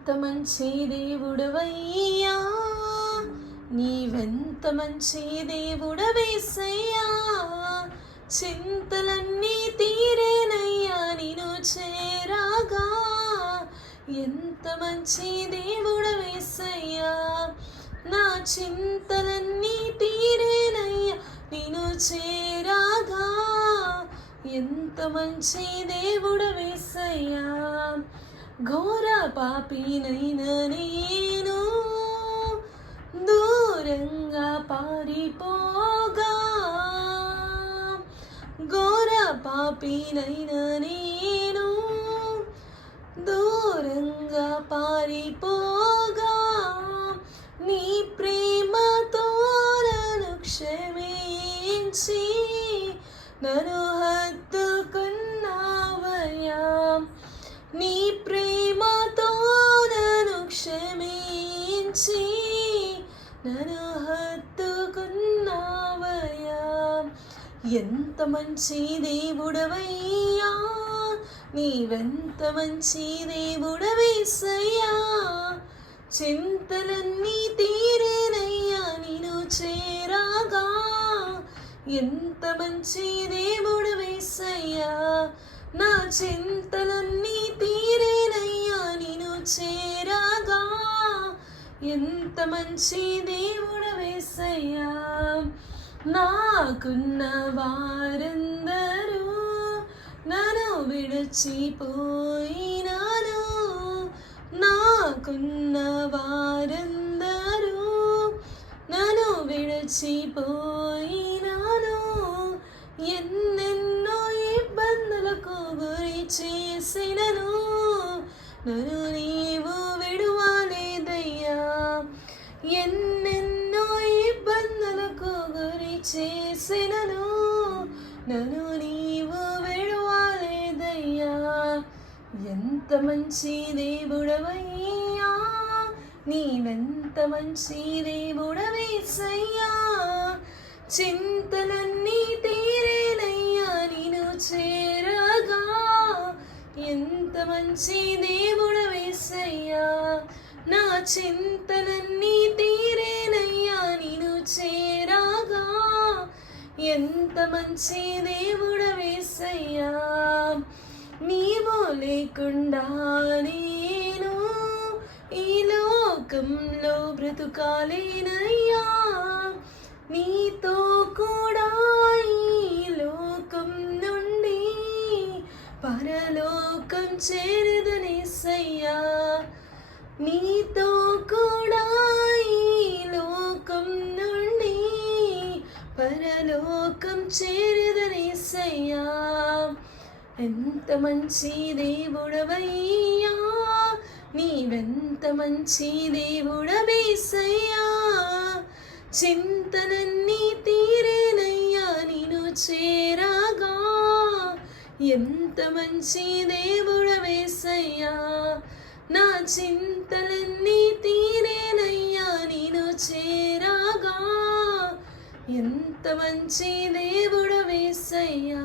నీవెంత మంచి దేవుడవయ్యా, నీవెంత మంచి దేవుడవేసయ్యా. చింతలన్నీ తీరేనయ్యా నిన్ను చేరాగా. ఎంత మంచి దేవుడవేసయ్యా, నా చింతలన్నీ తీరేనయ్యా నిన్ను చేరాగా. ఎంత మంచి దేవుడవేసయ్యా. ఘోర పాపినైనా నేను దూరంగా పారిపోగా, ఘోర పాపినైనా నేను దూరంగా పారిపోగా, నీ ప్రేమతో నన్ను క్షమించి నన్ను హత్తుకున్నావయ్యా. నీ ప్రేమతో నన్ను క్షమించి నన్ను హత్తుకున్నావయ్యా. ఎంత మంచి దేవుడవయ్యా, నీవెంత మంచి దేవుడవేసయ్యా. చింతలన్నీ తీరేనయ్యా నిన్ను చేరాగా. ఎంత మంచి దేవుడవేసయ్యా, నా చింతలన్నీ తీరేనయ్యా నిన్ను చేరాగా. ఎంత మంచి దేవుడవేసయ్యా. నాకున్న వారందరూ నన్ను విడిచిపోయినాను, నాకున్న వారందరూ నన్ను విడిచిపోయినాను. ఎన్నెన్నో ఇబ్బందులకు గురి చేసినను నన్ను నీవు విడువలేదయ్యా. ఎన్నెన్నో ఇబ్బందులకు గురి చేసినను నన్ను నీవు విడువలేదయ్యా. ఎంత మంచి దేవుడవయ్యా, నీవెంత మంచి దేవుడవేసయ్యా. చింతలన్నీ తీరేనయ్యా నిన్ను చేరగా. ఎంత మంచి దేవుడవేసయ్యా, నా చింతలన్నీ తీరేనయ్యా నిన్ను చేరగా. ఎంత మంచి దేవుడవేసయ్యా. నీవు లేకుండా నేను ఈ లోకంలో బ్రతుకాలేనయ్యా. నీతో కూడా ఈ లోకం నుండి పరలోకం చేరదనేసయ్యా. నీతో కూడా ఈ లోకం నుండి పరలోకం చేరదనేసయ్యా. ఎంత మంచి దేవుడవయ్యా, నీవెంత మంచి దేవుడవేసయ్యా. చింతలన్నీ తీరేనయ్యా నిన్ను చేరాగా. ఎంత మంచి దేవుడవేసయ్యా, నా చింతలన్నీ తీరేనయ్యా నిన్ను చేరాగా. ఎంత మంచి దేవుడవేసయ్యా.